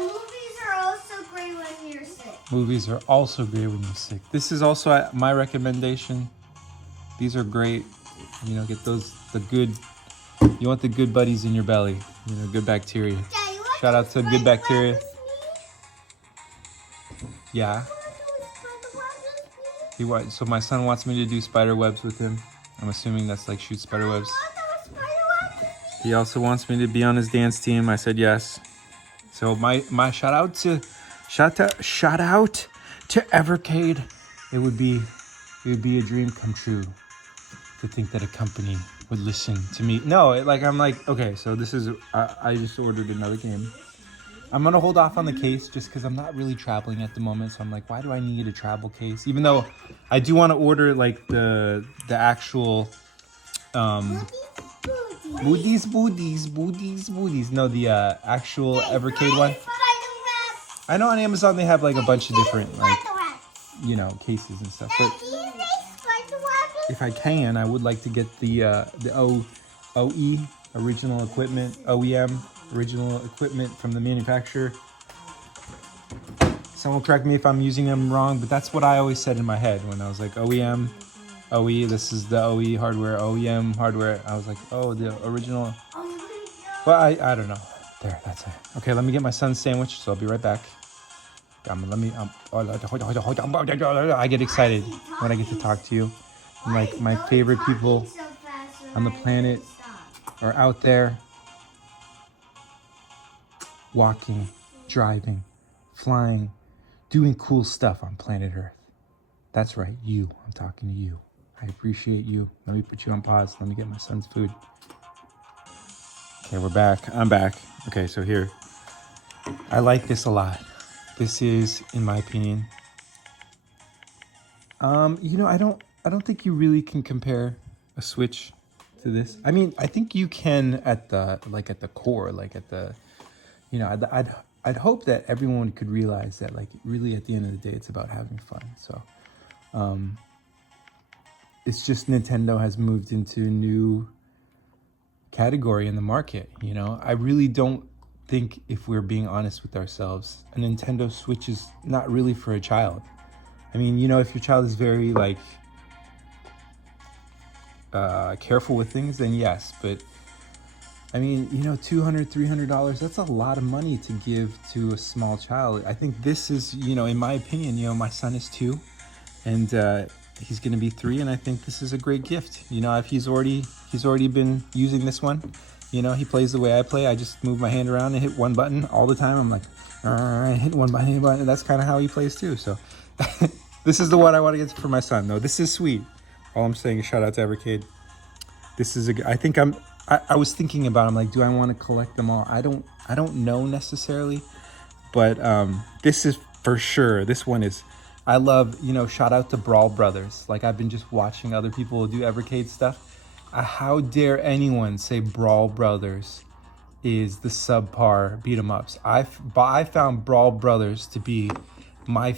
movies are also great when you're sick. Movies are also great when you're sick. This is also my recommendation. These are great. You know, get those, you want the good buddies in your belly. You know, good bacteria. Daddy, Shout out to good bacteria. Yeah. So my son wants me to do spider webs with him. I'm assuming that's like shoot spider webs. He also wants me to be on his dance team. I said yes. So my shout out to Evercade. It would be a dream come true to think that a company would listen to me. No, I'm like, okay, so this is, I just ordered another game. I'm going to hold off on the case just because I'm not really traveling at the moment. So I'm like, why do I need a travel case? Even though I do want to order like the actual, booties. No, the actual Evercade one. I know on Amazon they have like a bunch of different, like, you know, cases and stuff. But if I can, I would like to get the OE, original equipment, OEM, original equipment from the manufacturer. Someone will correct me if I'm using them wrong, but that's what I always said in my head when I was like, OEM, OE, this is the OE hardware, OEM hardware. I was like, oh, the original. But I don't know. There, that's it. Okay, let me get my son's sandwich, so I'll be right back. I get excited when I get to talk to you. And like my favorite people on the planet are out there walking, driving, flying, doing cool stuff on planet Earth. That's right, you. I'm talking to you. I appreciate you. Let me put you on pause. Let me get my son's food. Okay, we're back. I'm back. Okay, so here. I like this a lot. This is, in my opinion, you know, I don't think you really can compare a Switch to this. I mean, I think you can at the core, like at the, you know, I'd hope that everyone could realize that, like, really at the end of the day, it's about having fun. So, it's just Nintendo has moved into a new category in the market. You know, I really don't think, if we're being honest with ourselves, a Nintendo Switch is not really for a child. I mean, you know, if your child is very like careful with things, then yes. But I mean, you know, $200-$300, that's a lot of money to give to a small child. I think this is, you know, in my opinion, you know, my son is 2 and he's going to be 3. And I think this is a great gift. You know, if he's already been using this one, you know, he plays the way I play. I just move my hand around and hit one button all the time. I'm like, hit one button, and that's kind of how he plays too. So this is the one I want to get for my son. No, this is sweet. All I'm saying is shout out to Evercade. This is I was thinking about, I'm like, do I want to collect them all? I don't know necessarily, but this is for sure. This one is, I love, you know, shout out to Brawl Brothers. Like, I've been just watching other people do Evercade stuff. How dare anyone say Brawl Brothers is the subpar beat 'em ups? I found Brawl Brothers to be my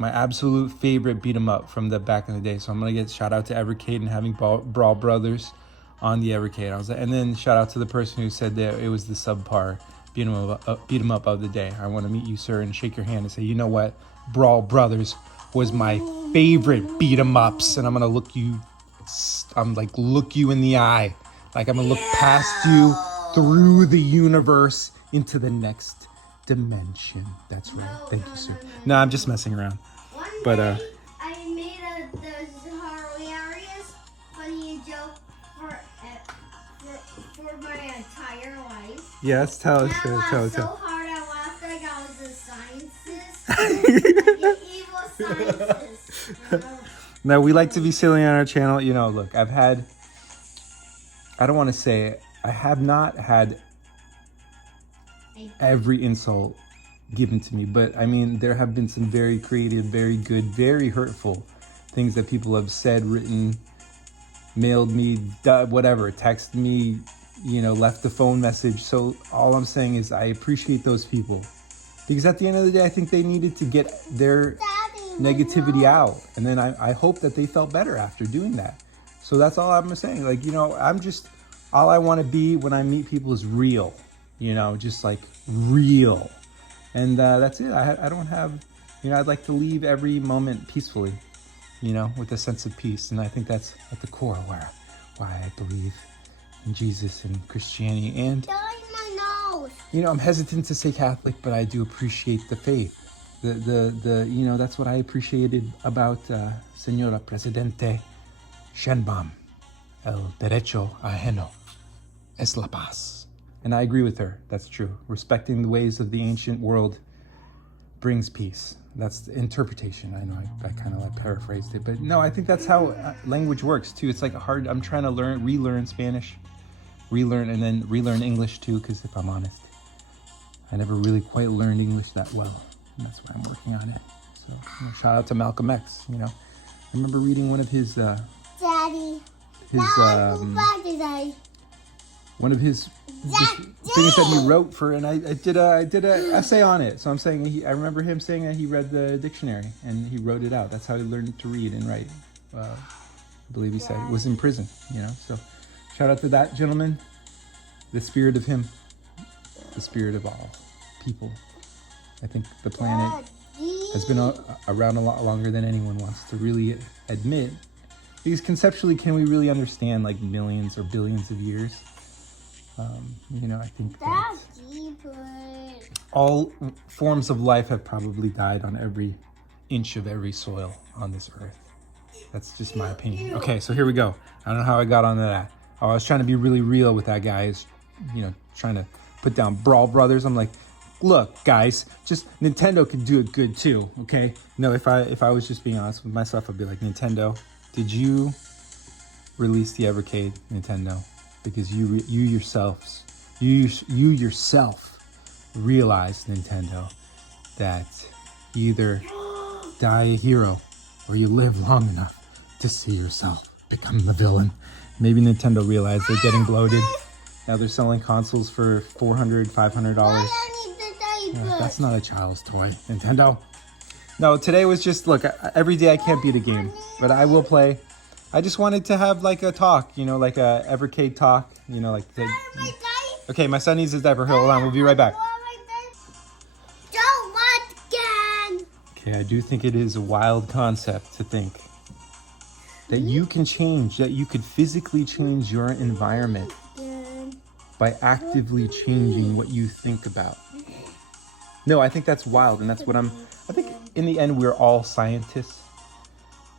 absolute favorite beat 'em up from the back in the day. So I'm gonna get shout out to Evercade and having Brawl Brothers on the Evercade. And then shout out to the person who said that it was the subpar beat 'em up of the day. I want to meet you, sir, and shake your hand and say, you know what, Brawl Brothers was my favorite beat 'em ups, and I'm gonna look you in the eye, like I'm gonna look past you through the universe into the next dimension. That's right. Thank you, sir. No, I'm just messing around. But I made the hilarious funny joke for my entire life. Yes, tell us. So hard I laughed like I was a scientist. Evil scientist. Now, we like to be silly on our channel. You know, look, I don't want to say it. I have not had every insult given to me, but I mean, there have been some very creative, very good, very hurtful things that people have said, written, mailed me, whatever, texted me, you know, left a phone message. So all I'm saying is I appreciate those people, because at the end of the day, I think they needed to get their negativity out, and then I hope that they felt better after doing that. So that's all I'm saying. Like, you know, all I want to be when I meet people is real, you know, just like real. And that's it. I don't have, I'd like to leave every moment peacefully, with a sense of peace. And I think that's at the core why I believe in Jesus and Christianity. And, my nose. I'm hesitant to say Catholic, but I do appreciate the faith. That's what I appreciated about Señora Presidente Sheinbaum. El derecho ajeno es la paz. And I agree with her. That's true. Respecting the ways of the ancient world brings peace. That's the interpretation. I know I kind of paraphrased it, but no, I think that's how language works too. It's like I'm trying to relearn Spanish, and then relearn English too, because if I'm honest, I never really quite learned English that well. And that's why I'm working on it. So shout out to Malcolm X. I remember reading one of his Daddy. One of his things that he wrote for, and I did a essay on it. So I'm saying I remember him saying that he read the dictionary and he wrote it out. That's how he learned to read and write. I believe he said it was in prison. So shout out to that gentleman. The spirit of him, the spirit of all people. I think the planet has been around a lot longer than anyone wants to really admit. Because conceptually, can we really understand like millions or billions of years? I think that all forms of life have probably died on every inch of every soil on this earth. That's just my opinion. Okay, so here we go. I don't know how I got onto that. I was trying to be really real with that guy. Is trying to put down Brawl Brothers. I'm like, look, guys, just Nintendo can do it good too. Okay. No, if I was just being honest with myself, I'd be like, Nintendo, did you release the Evercade, Nintendo? Because you yourself realized, Nintendo, that you either die a hero or you live long enough to see yourself become the villain. Maybe Nintendo realized they're getting bloated. Now they're selling consoles for $400, $500. That's not a child's toy, Nintendo. No, today was just, look, every day I can't beat a game, but I will play. I just wanted to have like a talk, like a Evercade Talk, Okay, my son needs his diaper. Hold on, we'll be right back. Don't watch again. Okay, I do think it is a wild concept to think that you can change, that you could physically change your environment by actively changing what you think about. No, I think that's wild, and that's what I think in the end, we're all scientists.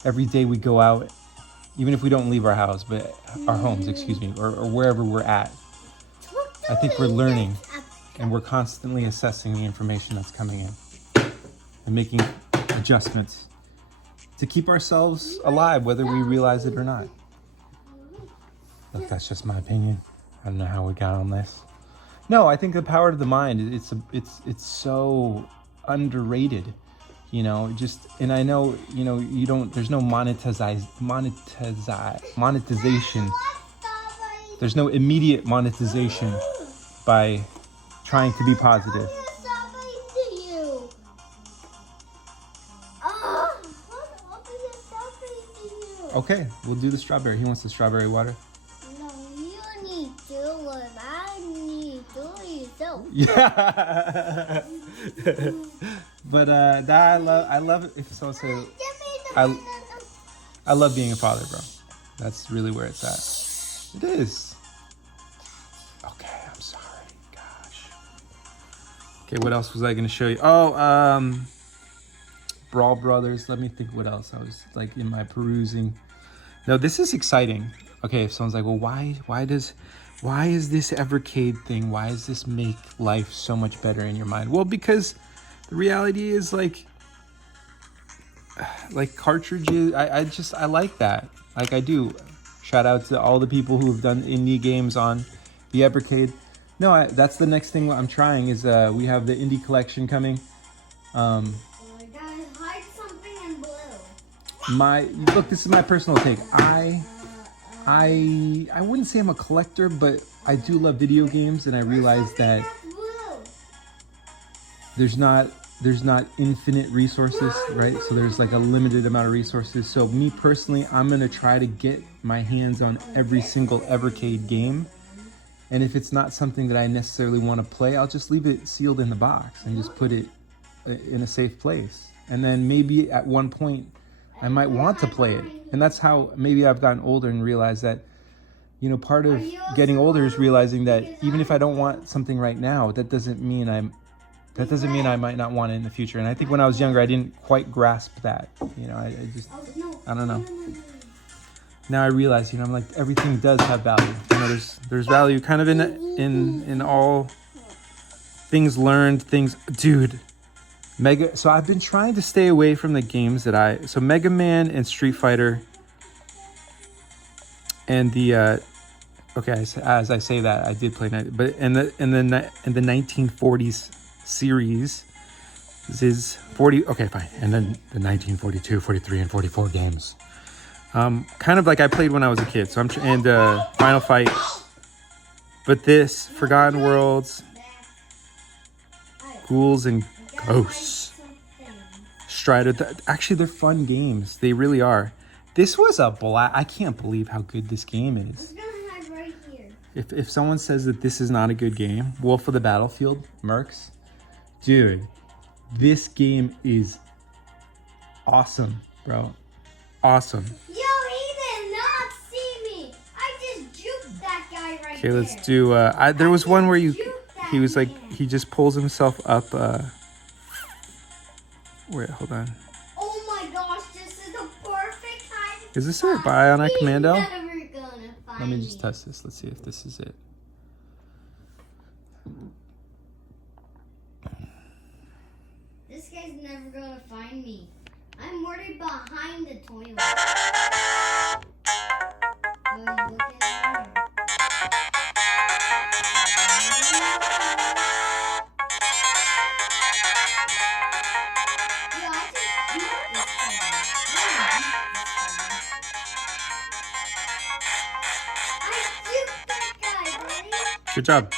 Every day we go out, even if we don't leave our house, but our homes, or wherever we're at. I think we're learning, and we're constantly assessing the information that's coming in and making adjustments to keep ourselves alive, whether we realize it or not. Look, that's just my opinion. I don't know how we got on this. No, I think the power of the mind, it's so underrated, and I know, there's no monetization. There's no immediate monetization by trying to be positive. Okay, we'll do the strawberry. He wants the strawberry water. No, you need to, and I need to yourself. Yeah. But I love it. If so, I love being a father, bro. That's really where it's at. It is. Okay, I'm sorry. Gosh. Okay, what else was I going to show you? Oh, Brawl Brothers. Let me think what else. I was like in my perusing. No, this is exciting. Okay, if someone's like, well, why is this Evercade thing? Why does this make life so much better in your mind? Well, because the reality is like cartridges. I like that. Like I do. Shout out to all the people who have done indie games on the Evercade. No, that's the next thing I'm trying is we have the indie collection coming. Hide something in blue. Look, this is my personal take. I wouldn't say I'm a collector, but I do love video games, and I realize that there's not infinite resources, right? So there's like a limited amount of resources. So me personally, I'm gonna try to get my hands on every single Evercade game And if it's not something that I necessarily want to play, I'll just leave it sealed in the box and just put it in a safe place. And then maybe at one point I might want to play it. And that's how maybe I've gotten older and realized that, you know, part of getting older is realizing that even if I don't want something right now, that doesn't mean I might not want it in the future. And I think when I was younger, I didn't quite grasp that. You know, I don't know. Now I realize, you know, I'm like, everything does have value. You know, there's value kind of in all things learned, things, dude. So I've been trying to stay away from the games that so Mega Man and Street Fighter and the okay, as I say that, I did play but in the 1940s series is 40, okay, fine. And then the 1942, 43 and 44 games. Kind of like I played when I was a kid. So Final Fight. But this Forgotten Worlds, Ghouls and Ghosts, Strider. Actually, they're fun games. They really are. This was a blast. I can't believe how good this game is. Right here. If someone says that this is not a good game, Wolf of the Battlefield, Mercs, dude, this game is awesome, bro. Awesome. Yo, he did not see me. I just juked that guy right Okay, there. let's do. There was one where he was like, he just pulls himself up. Wait, hold on. Oh my gosh, this is the perfect time. Is this it? Bionic Commando? Never gonna find Let me just test this. Let's see if this is it. This guy's never gonna find me. I'm already behind the toilet. Oh, you looking at me? Yo, I just juked this guy. I juked that guy, buddy. Good job.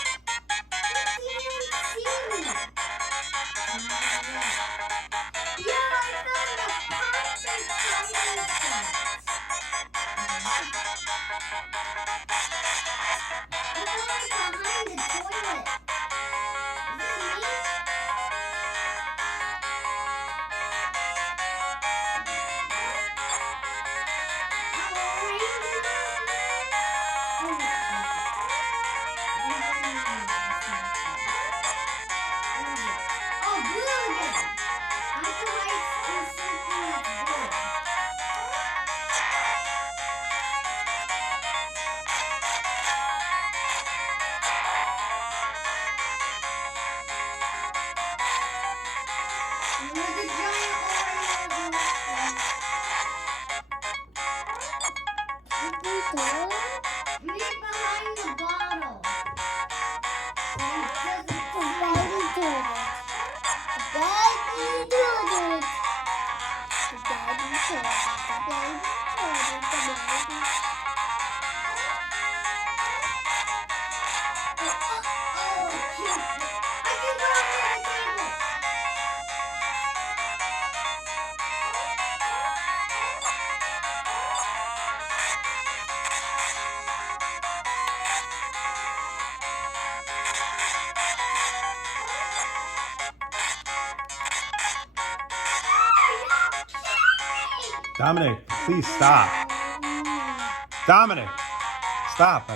Dominic, please stop. Dominic, stop.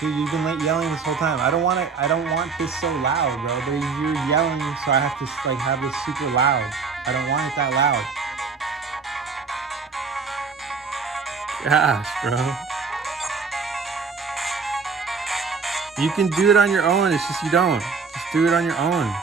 Dude, you've been yelling this whole time. I don't want this so loud, bro. You're yelling, so I have to have this super loud. I don't want it that loud. Gosh, bro. You can do it on your own. It's just you don't. Just do it on your own.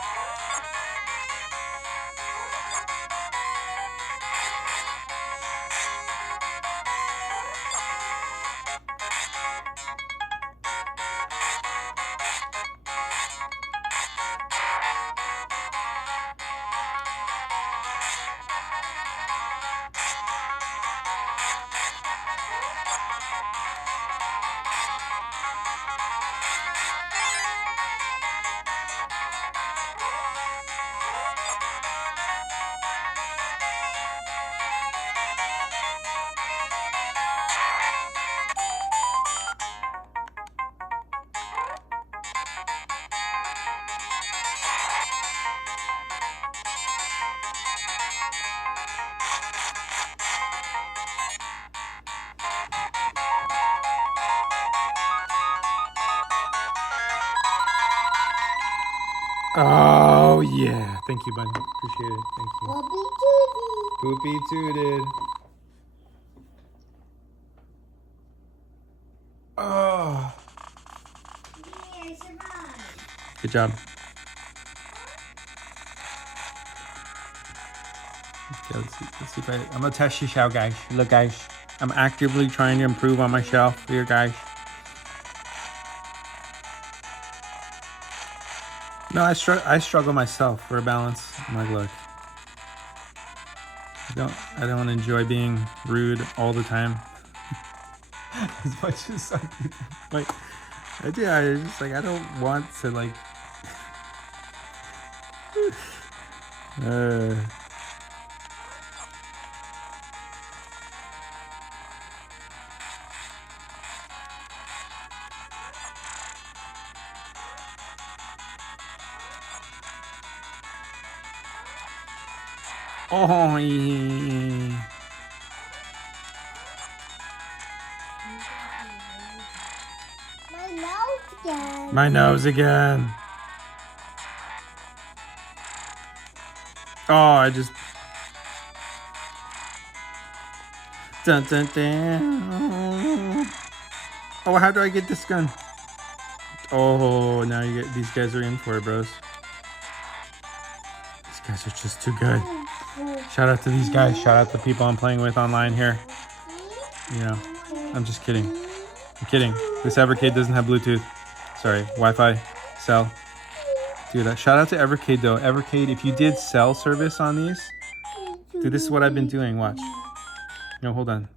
Oh, yeah. Thank you, buddy. Appreciate it. Thank you. Poopy tooted. Oh. Yeah, survive. Good job. Okay, let's see if I'm gonna test your shell, guys. Look, guys. I'm actively trying to improve on my shelf here, guys. No, I struggle myself for a balance. I'm like, look. I don't enjoy being rude all the time. As much as some people, like, I just like, I don't want to like oh, yeah. My nose again. Oh, I just dun dun dun. Oh, how do I get this gun? Oh, now you get these guys are in for it, bros. These guys are just too good. Shout out to these guys. Shout out to people I'm playing with online here. You know, I'm just kidding. I'm kidding. This Evercade doesn't have Bluetooth. Sorry, Wi-Fi, cell. Dude, shout out to Evercade though. Evercade, if you did cell service on these, dude, this is what I've been doing. Watch. No, hold on.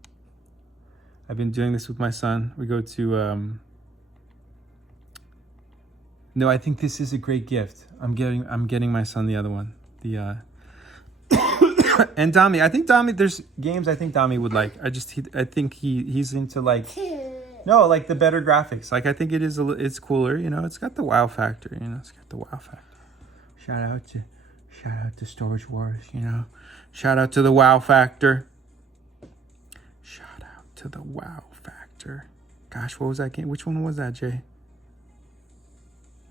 I've been doing this with my son. We go to. No, I think this is a great gift. I'm getting my son the other one. The and Dami. I think Dami. There's games I think Dami would like. I think he's into like. No, like the better graphics. Like I think it is. It's cooler. You know, it's got the wow factor. You know, it's got the wow factor. Shout out to Storage Wars. You know, shout out to the wow factor. Shout out to the wow factor. Gosh, what was that game? Which one was that, Jay?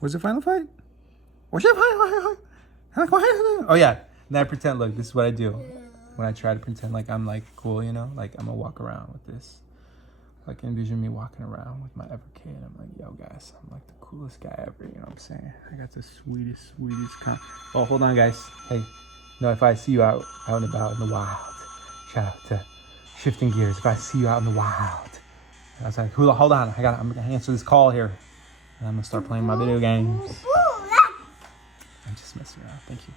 Was it Final Fight? Was it Final Fight? Oh yeah. Then I pretend. Look, this is what I do when I try to pretend like I'm like cool. You know, like I'm gonna walk around with this. Like envision me walking around with my Evercade. I'm like, yo guys, I'm like the coolest guy ever. You know what I'm saying? I got the sweetest. Oh, hold on, guys. Hey, no, if I see you out and about in the wild, shout out to Shifting Gears. If I see you out in the wild, I was like, hold on, I'm gonna answer this call here, and I'm gonna start playing my video games. I'm just messing around. Thank you.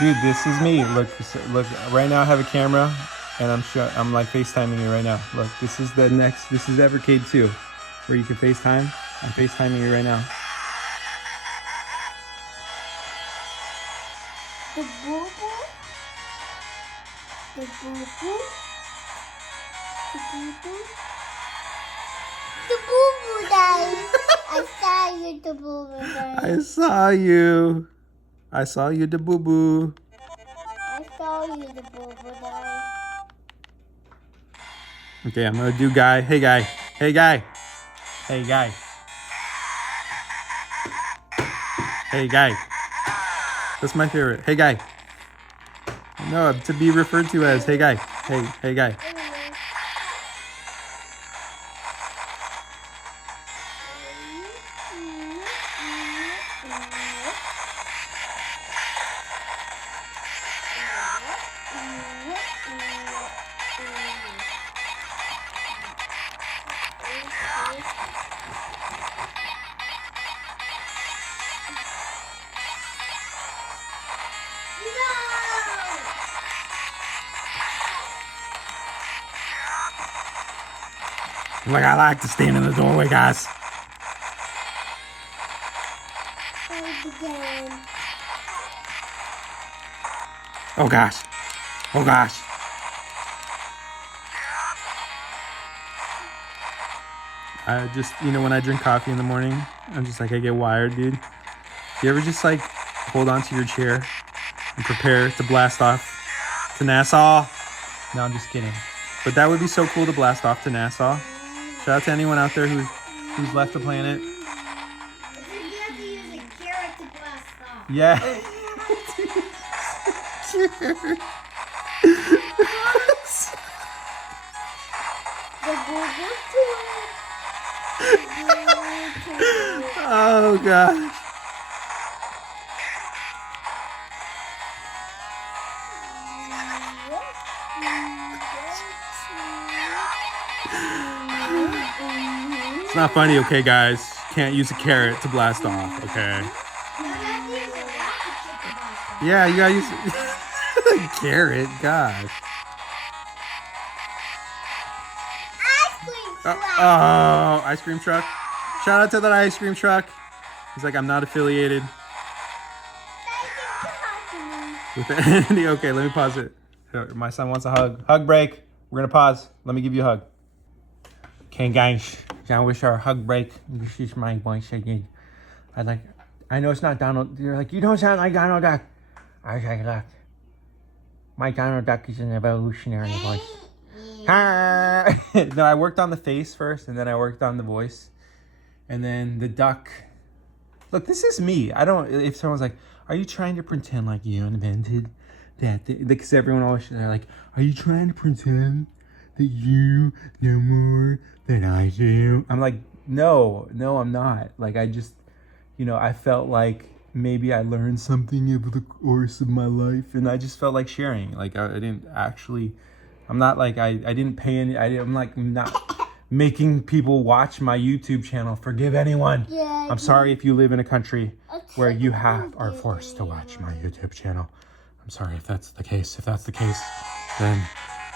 Dude, this is me. Look. Right now I have a camera, and I'm like FaceTiming you right now. Look, this is Evercade 2, where you can FaceTime. I'm FaceTiming you right now. The boo-boo. The boo-boo. The boo-boo. The boo-boo died. I saw you, the boo-boo died. I saw you. I saw you, the boo-boo. I saw you, the boo-boo died. Okay, I'm gonna do guy. Hey, guy. Hey, guy. Hey, guy. Hey, guy. That's my favorite. Hey, guy. No, to be referred to as hey, guy. Hey, guy. Like, I like to stand in the doorway, guys. Oh, gosh. Oh, gosh. I just, when I drink coffee in the morning, I'm just like, I get wired, dude. You ever just like hold onto your chair and prepare to blast off to Nassau. No, I'm just kidding. But that would be so cool to blast off to Nassau. Shout out to anyone out there who's left the planet. You have to use a carrot to blast off. Yeah. Oh gosh. It's not funny, okay, guys? Can't use a carrot to blast off, okay? You have to use a rocket ship to blast off. Yeah, you gotta use carrot, gosh. Ice cream truck. Oh, ice cream truck. Shout out to that ice cream truck. He's like, I'm not affiliated with any. Okay, let me pause it. My son wants a hug. Hug break. We're gonna pause. Let me give you a hug. Okay, guys. I wish our hug break. This is my voice again. I know it's not Donald. You're like, you don't sound like Donald Duck. I was like, look. My Donald Duck is an evolutionary voice. No, I worked on the face first, and then I worked on the voice. And then the duck. Look, this is me. I don't, if someone's like, are you trying to pretend like you invented that? Because everyone always, they're like, are you trying to pretend that you know more than I do? I'm like, no, I'm not. Like, I just, I felt like maybe I learned something over the course of my life, and I just felt like sharing. Like, I didn't actually, I'm not like, I didn't pay any, I'm like not making people watch my YouTube channel. Forgive anyone. Yeah, I'm sorry if you live in a country where you are forced to watch my YouTube channel. I'm sorry if that's the case. If that's the case, then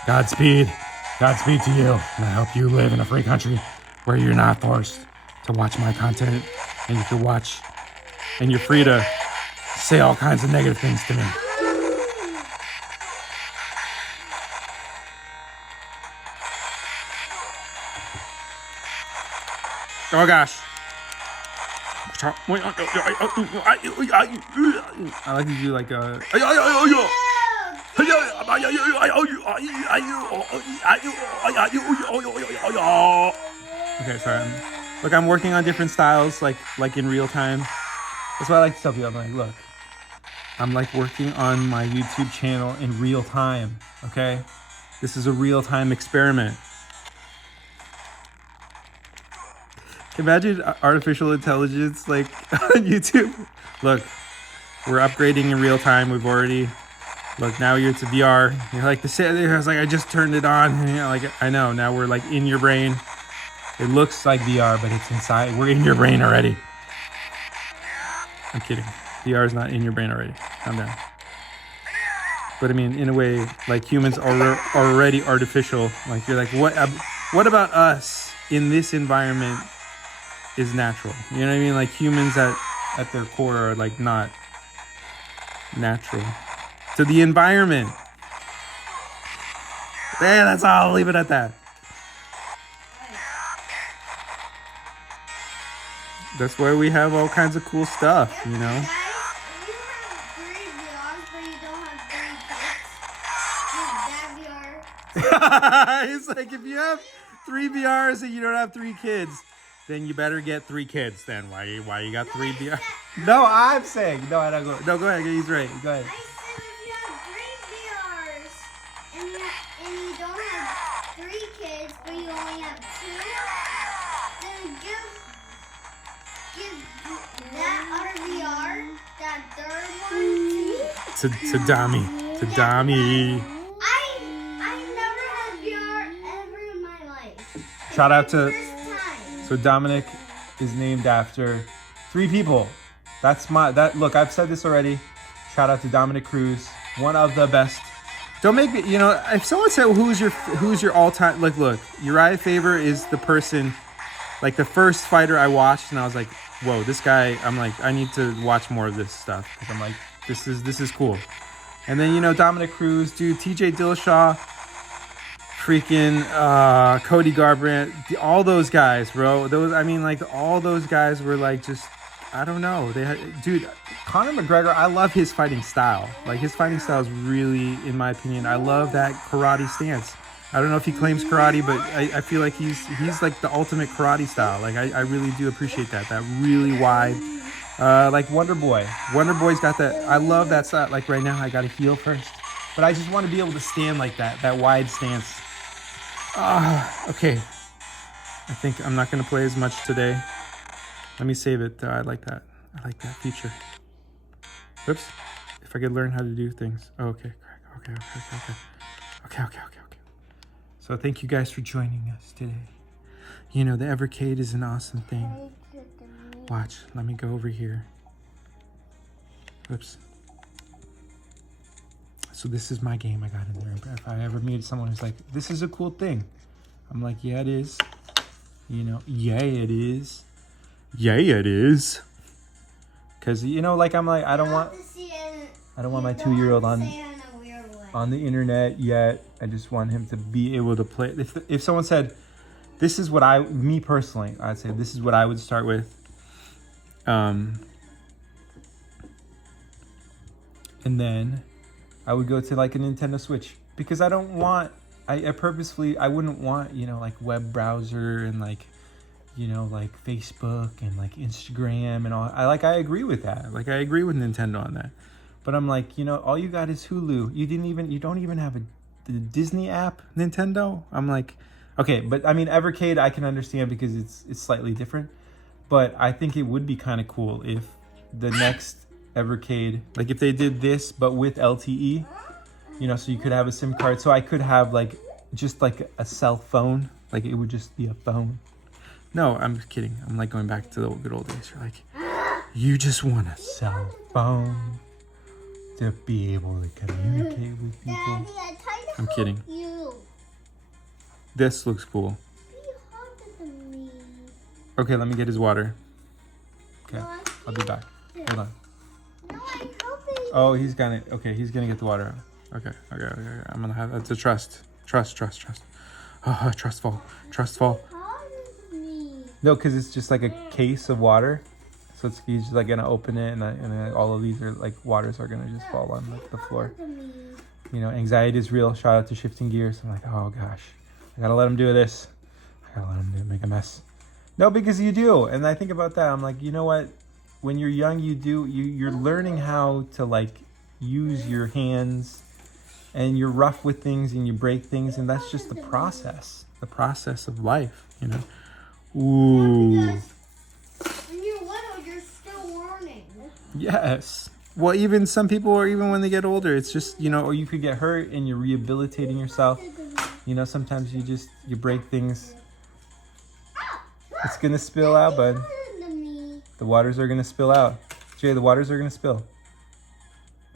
Godspeed. Godspeed to you. And I hope you live in a free country where you're not forced to watch my content, and you can watch, and you're free to say all kinds of negative things to me. Oh gosh. I like to do like a. Okay, sorry. Look, I'm working on different styles, like in real time. That's why I like to tell people. I'm like, look, I'm like working on my YouTube channel in real time. Okay, this is a real time experiment. Imagine artificial intelligence like on YouTube. Look, we're upgrading in real time. We've already, look, now it's a VR. You're like, I was like, I just turned it on. Like, I know, now we're like in your brain. It looks like VR, but it's inside. We're in your brain already. I'm kidding. VR is not in your brain already. Calm down. But I mean, in a way, like humans are already artificial. Like, you're like, what about us in this environment is natural? You know what I mean? Like, humans at their core are like not natural to the environment. Yeah, that's all. I'll leave it at that. That's why we have all kinds of cool stuff, you know? Guys, if you have 3 VRs but you don't have 3 kids, use that VR. It's like, if you have 3 VRs and you don't have 3 kids, then you better get 3 kids. Then why you got 3 VRs? No, I'm saying no. I don't go. No, go ahead. He's right. Go ahead. I said if you have 3 VRs and you don't have 3 kids but you only have 2, then give that other VR, that third one To Dami. To Dami. I never had VR ever in my life. Shout out to. First time. So Dominic is named after 3 people. Look, I've said this already. Shout out to Dominic Cruz, one of the best. Don't make me, if someone said who's your all-time, like, look, Uriah Faber is the person, like the first fighter I watched, and I was like, whoa, this guy, I'm like, I need to watch more of this stuff, because I'm like, this is cool. And then, Dominic Cruz, dude, TJ Dillashaw, freaking Cody Garbrandt, all those guys, bro. All those guys were like just I don't know. Dude, Conor McGregor, I love his fighting style. Like, his fighting style is really, in my opinion, I love that karate stance. I don't know if he claims karate, but I feel like he's like the ultimate karate style. Like, I really do appreciate that. That really wide, like Wonder Boy. Wonder Boy's got that. I love that style. Like, right now, I got to heal first. But I just want to be able to stand like that wide stance. Okay. I think I'm not going to play as much today. Let me save it. I like that. I like that feature. Oops. If I could learn how to do things. Oh, okay. Okay. So thank you guys for joining us today. You know, the Evercade is an awesome thing. Watch. Let me go over here. Oops. So this is my game I got in there. If I ever meet someone who's like, this is a cool thing, I'm like, yeah, it is. You know, yeah, it is. Yeah, it is. Because, you know, like, I'm like, I don't want my 2-year-old on the internet yet. I just want him to be able to play. If someone said, this is what me personally, I'd say this is what I would start with. And then I would go to like a Nintendo Switch, because I don't want, I purposefully, I wouldn't want, you know, like web browser and like, you know, like Facebook and like Instagram and all. I agree with that. Like, I agree with Nintendo on that. But I'm like, you know, all you got is Hulu. You don't even have the Disney app, Nintendo. I'm like, okay, but I mean, Evercade I can understand because it's slightly different. But I think it would be kind of cool if the next Evercade, like if they did this but with LTE, you know, so you could have a SIM card. So I could have like just like a cell phone. Like, it would just be a phone. No, I'm just kidding. I'm like going back to the good old days. You're like, you just want a cell phone to be able to communicate with people. Daddy, I'm kidding. You. This looks cool. Okay, let me get his water. Okay, I'll be back. Hold on. No, I'm helping. Oh, he's gonna get the water out. Okay. I'm gonna have to trust. Oh, trust fall. No, because it's just like a case of water. So he's just like gonna open it, and all of these are like waters are gonna just fall on like the floor. You know, anxiety is real. Shout out to Shifting Gears. I'm like, oh gosh, I gotta let him do this. I gotta let him make a mess. No, because you do, and I think about that. I'm like, you know what? When you're young, you're learning how to like use your hands, and you're rough with things, and you break things, and that's just the process of life. You know. Ooh. When you're little, you're still learning. Yes. Well, even some people, or even when they get older, it's just, you know, or you could get hurt and you're rehabilitating yourself. You know, sometimes you break things. It's gonna spill out, bud. The waters are gonna spill out. Jay, the waters are gonna spill.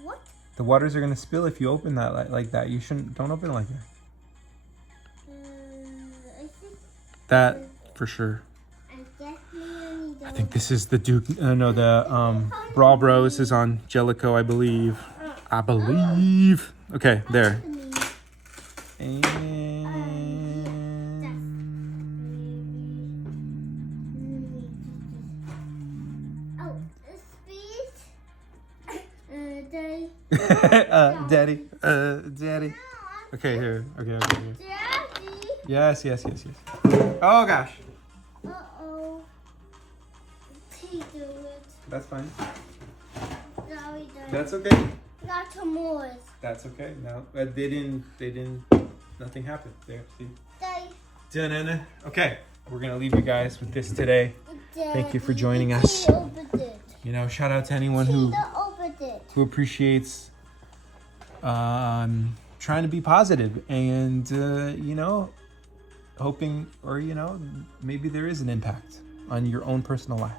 What? The waters are gonna spill if you open that like that. You don't open it like that. I think That for sure. I think this is the Duke. The Brawl Bros is on Jellicoe, I believe. Okay, there. And Daddy. Daddy. Okay, here. Okay, here. Daddy. Yes. Oh gosh. Uh-oh. He do it. That's fine. No, he doesn't. That's okay. Not some more. That's okay. No, they didn't. Nothing happened. There, see. Daddy. Okay, we're gonna leave you guys with this today. Thank you for joining us. He opened it. You know, shout out to anyone who Opened it. appreciates trying to be positive and you know, hoping, or you know, maybe there is an impact on your own personal life.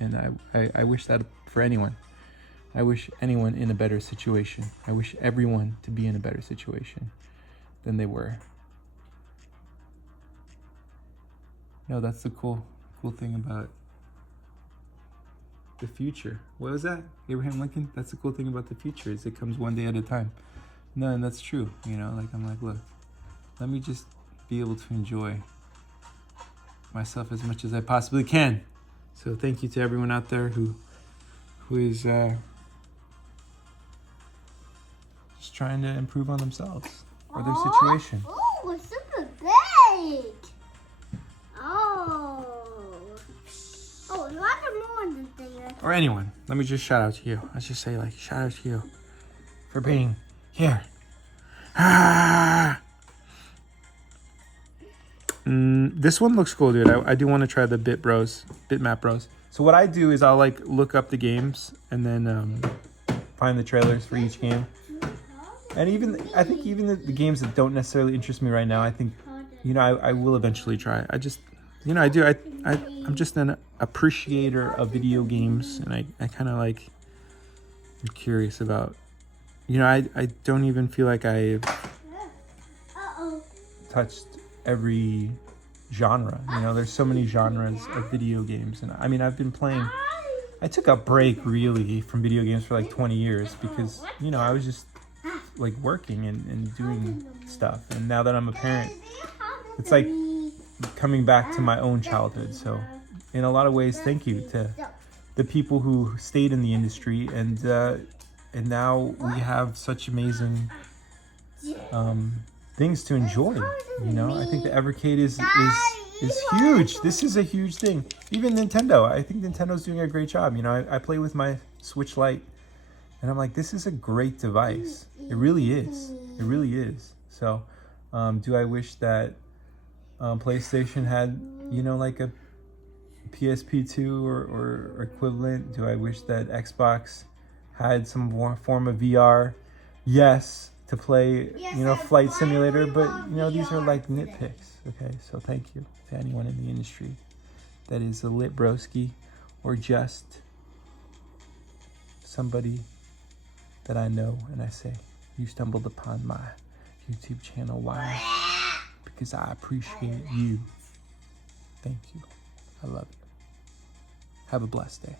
And I wish that for anyone. I wish anyone in a better situation. I wish everyone to be in a better situation than they were. No, that's the cool thing about the future. What was that? Abraham Lincoln? That's the cool thing about the future, is it comes one day at a time. No, and that's true. You know, like, I'm like, look, let me just be able to enjoy myself as much as I possibly can. So thank you to everyone out there who is just trying to improve on themselves or their situation. Oh, it's super big. Oh, a lot more than thing. Or anyone. Let me just shout out to you. Let's just say, like, shout out to you for being here. This one looks cool, dude. I do want to try the Bitmap Bros. So what I do is I'll like look up the games and then find the trailers for each game. And I think even the games that don't necessarily interest me right now, I think, I will eventually try. I'm just an appreciator of video games, and I kind of like, I'm curious about, I don't even feel like I've touched every genre. There's so many genres of video games, and I mean, I've been playing. I took a break really from video games for like 20 years because I was just like working and doing stuff, and now that I'm a parent, it's like coming back to my own childhood. So in a lot of ways, thank you to the people who stayed in the industry, and now we have such amazing things to enjoy. I think the Evercade is huge. This is a huge thing. Even Nintendo, I think Nintendo's doing a great job. I play with my Switch Lite, and I'm like, this is a great device. It really is. It really is. So, do I wish that PlayStation had, like a PSP2 or equivalent? Do I wish that Xbox had some form of VR? Yes, to play, Flight Simulator, but, these are like nitpicks, okay? So thank you to anyone in the industry that is a lit broski or just somebody that I know, and I say, you stumbled upon my YouTube channel. Why? Because I appreciate you. Thank you. I love you. Have a blessed day.